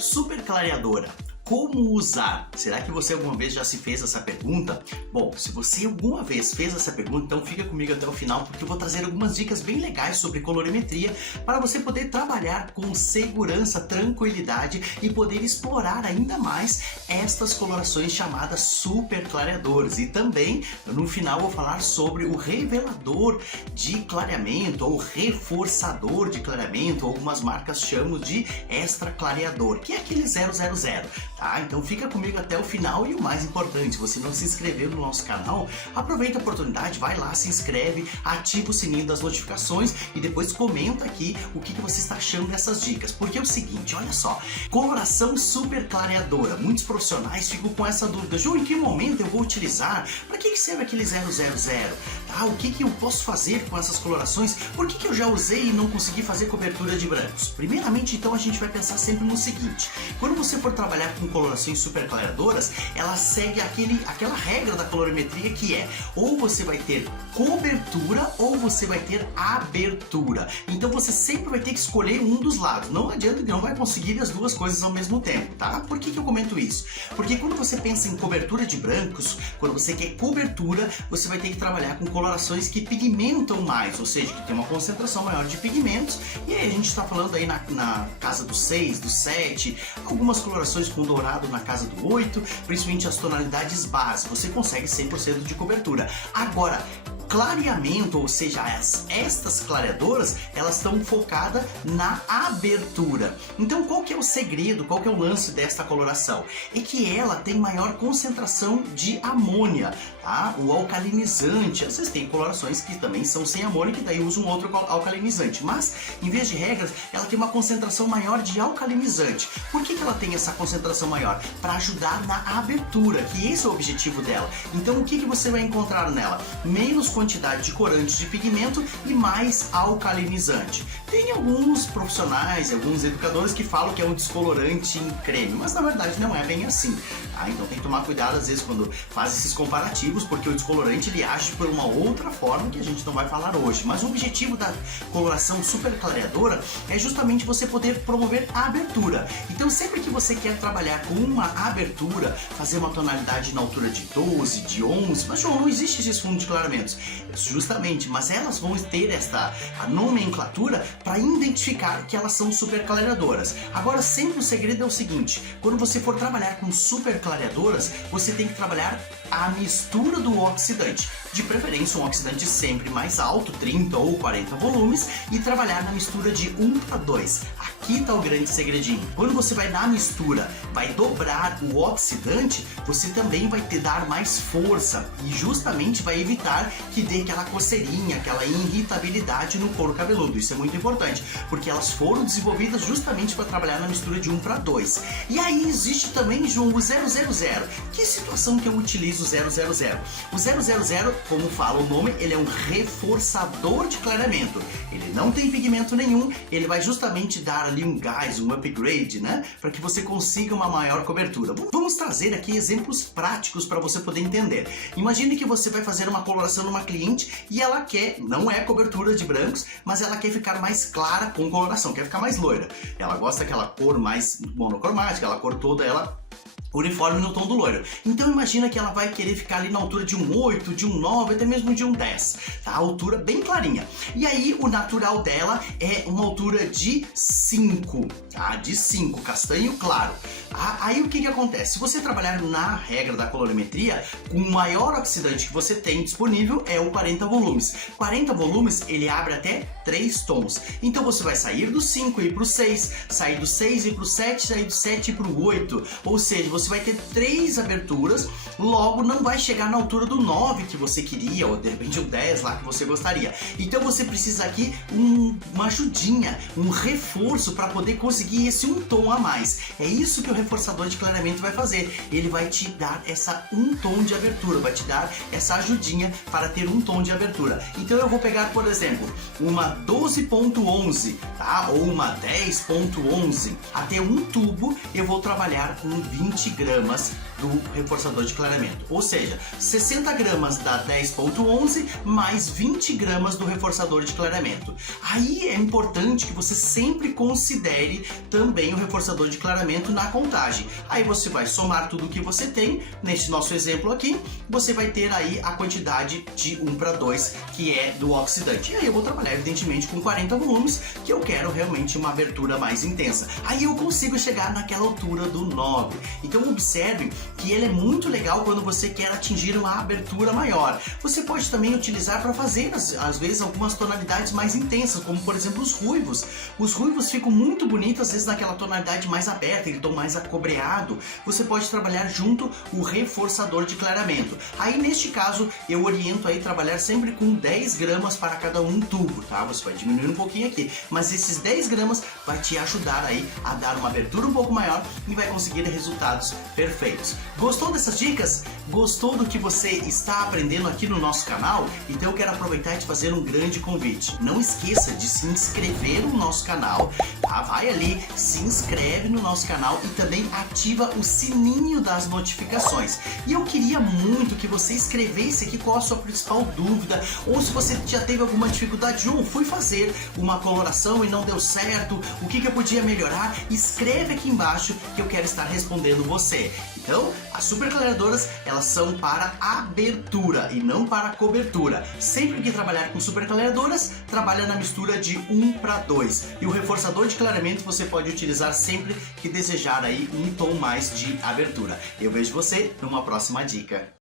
Super clareadora. Como usar? Será que você alguma vez já se fez essa pergunta? Bom, se você alguma vez fez essa pergunta, então fica comigo até o final, porque eu vou trazer algumas dicas bem legais sobre colorimetria para você poder trabalhar com segurança, tranquilidade e poder explorar ainda mais estas colorações chamadas super clareadoras. E também, no final, vou falar sobre o revelador de clareamento ou reforçador de clareamento, ou algumas marcas chamam de extra clareador, que é aquele 000. Tá? Então fica comigo até o final e o mais importante, se você não se inscreveu no nosso canal, aproveita a oportunidade, vai lá, se inscreve, ativa o sininho das notificações e depois comenta aqui o que você está achando dessas dicas. Porque é o seguinte, olha só, coloração super clareadora. Muitos profissionais ficam com essa dúvida: Ju, em que momento eu vou utilizar? Para que serve aquele 000? Tá? O que eu posso fazer com essas colorações? Por que eu já usei e não consegui fazer cobertura de brancos? Primeiramente, então, a gente vai pensar sempre no seguinte: quando você for trabalhar com colorações super clareadoras, ela segue aquela regra da colorimetria, que é ou você vai ter cobertura ou você vai ter abertura. Então você sempre vai ter que escolher um dos lados. Não adianta, não vai conseguir as duas coisas ao mesmo tempo, tá? Por que eu comento isso? Porque quando você pensa em cobertura de brancos, quando você quer cobertura, você vai ter que trabalhar com colorações que pigmentam mais, ou seja, que tem uma concentração maior de pigmentos. E aí a gente está falando aí na casa do 6, do 7, algumas colorações com dourado na casa do 8, principalmente as tonalidades base, você consegue 100% de cobertura. Agora, clareamento, ou seja, estas clareadoras, elas estão focadas na abertura. Então qual que é o segredo, qual que é o lance desta coloração? É que ela tem maior concentração de amônia, tá? O alcalinizante. Às vezes tem colorações que também são sem amônia, que daí usam outro alcalinizante, mas em vez de regras, ela tem uma concentração maior de alcalinizante. Por que ela tem essa concentração maior? Para ajudar na abertura, que esse é o objetivo dela. Então o que você vai encontrar nela? Menos quantidade de corantes de pigmento e mais alcalinizante. Tem alguns profissionais, alguns educadores que falam que é um descolorante em creme, mas na verdade não é bem assim. Tá? Então tem que tomar cuidado às vezes quando faz esses comparativos, porque o descolorante ele age por uma outra forma que a gente não vai falar hoje. Mas o objetivo da coloração super clareadora é justamente você poder promover a abertura. Então sempre que você quer trabalhar com uma abertura, fazer uma tonalidade na altura de 12, de 11, mas não existe esses fundos de clareamentos. Justamente, mas elas vão ter a nomenclatura para identificar que elas são super clareadoras. Agora, sempre o segredo é o seguinte: quando você for trabalhar com super clareadoras, você tem que trabalhar a mistura do oxidante, de preferência um oxidante sempre mais alto, 30 ou 40 volumes, e trabalhar na mistura de 1 para 2. Aqui está o grande segredinho. Quando você vai dar a mistura, vai dobrar o oxidante, você também vai dar mais força e justamente vai evitar que dê aquela coceirinha, aquela irritabilidade no couro cabeludo. Isso é muito importante, porque elas foram desenvolvidas justamente para trabalhar na mistura de 1 para 2. E aí existe também, João, o 000. Que situação que eu utilizo o 000? O 000, como fala o nome, ele é um reforçador de clareamento. Ele não tem pigmento nenhum, ele vai justamente dar ali um gás, um upgrade, né? Para que você consiga uma maior cobertura. Vamos trazer aqui exemplos práticos para você poder entender. Imagine que você vai fazer uma coloração numa cliente e ela quer, não é cobertura de brancos, mas ela quer ficar mais clara com coloração, quer ficar mais loira. Ela gosta daquela cor mais monocromática, aquela cor toda, ela uniforme no tom do loiro. Então imagina que ela vai querer ficar ali na altura de um 8, de um 9, até mesmo de um 10, tá? A altura bem clarinha. E aí o natural dela é uma altura de 5, tá? De 5, castanho claro. Aí o que acontece? Se você trabalhar na regra da colorimetria, o maior oxidante que você tem disponível é o 40 volumes. 40 volumes, ele abre até 3 tons. Então você vai sair do 5 e ir para o 6, sair do 6 e ir para o 7, sair do 7 e ir para o 8. Ou seja, você vai ter 3 aberturas, logo não vai chegar na altura do 9 que você queria, ou de repente o 10 lá que você gostaria. Então você precisa aqui uma ajudinha, um reforço para poder conseguir esse um tom a mais. É isso que o reforçador de clareamento vai fazer. Ele vai te dar essa um tom de abertura, vai te dar essa ajudinha para ter um tom de abertura. Então eu vou pegar, por exemplo, uma 12.11, tá? Ou uma 10.11. Até um tubo eu vou trabalhar com 20 20 gramas do reforçador de clareamento. Ou seja, 60 gramas dá 10,11 mais 20 gramas do reforçador de clareamento. Aí é importante que você sempre considere também o reforçador de clareamento na contagem. Aí você vai somar tudo o que você tem. Nesse nosso exemplo aqui, você vai ter aí a quantidade de 1:2, que é do oxidante. E aí eu vou trabalhar evidentemente com 40 volumes, que eu quero realmente uma abertura mais intensa. Aí eu consigo chegar naquela altura do 9. Então observe que ele é muito legal quando você quer atingir uma abertura maior. Você pode também utilizar para fazer, às vezes, algumas tonalidades mais intensas, como por exemplo os ruivos. Os ruivos ficam muito bonitos, às vezes naquela tonalidade mais aberta, aquele tom mais acobreado. Você pode trabalhar junto o reforçador de clareamento. Aí neste caso, eu oriento aí trabalhar sempre com 10 gramas para cada um tubo, tá? Você vai diminuir um pouquinho aqui, mas esses 10 gramas vai te ajudar aí a dar uma abertura um pouco maior e vai conseguir resultados perfeitos. Gostou dessas dicas? Gostou do que você está aprendendo aqui no nosso canal? Então eu quero aproveitar e te fazer um grande convite. Não esqueça de se inscrever no nosso canal, tá? Vai ali, se inscreve no nosso canal e também ativa o sininho das notificações. E eu queria muito que você escrevesse aqui qual a sua principal dúvida, ou se você já teve alguma dificuldade. João, fui fazer uma coloração e não deu certo, o que eu podia melhorar? Escreve aqui embaixo que eu quero estar respondendo você. Então, as superclareadoras, elas são para abertura e não para cobertura. Sempre que trabalhar com superclareadoras, trabalha na mistura de 1:2. E o reforçador de clareamento você pode utilizar sempre que desejar aí um tom mais de abertura. Eu vejo você numa próxima dica.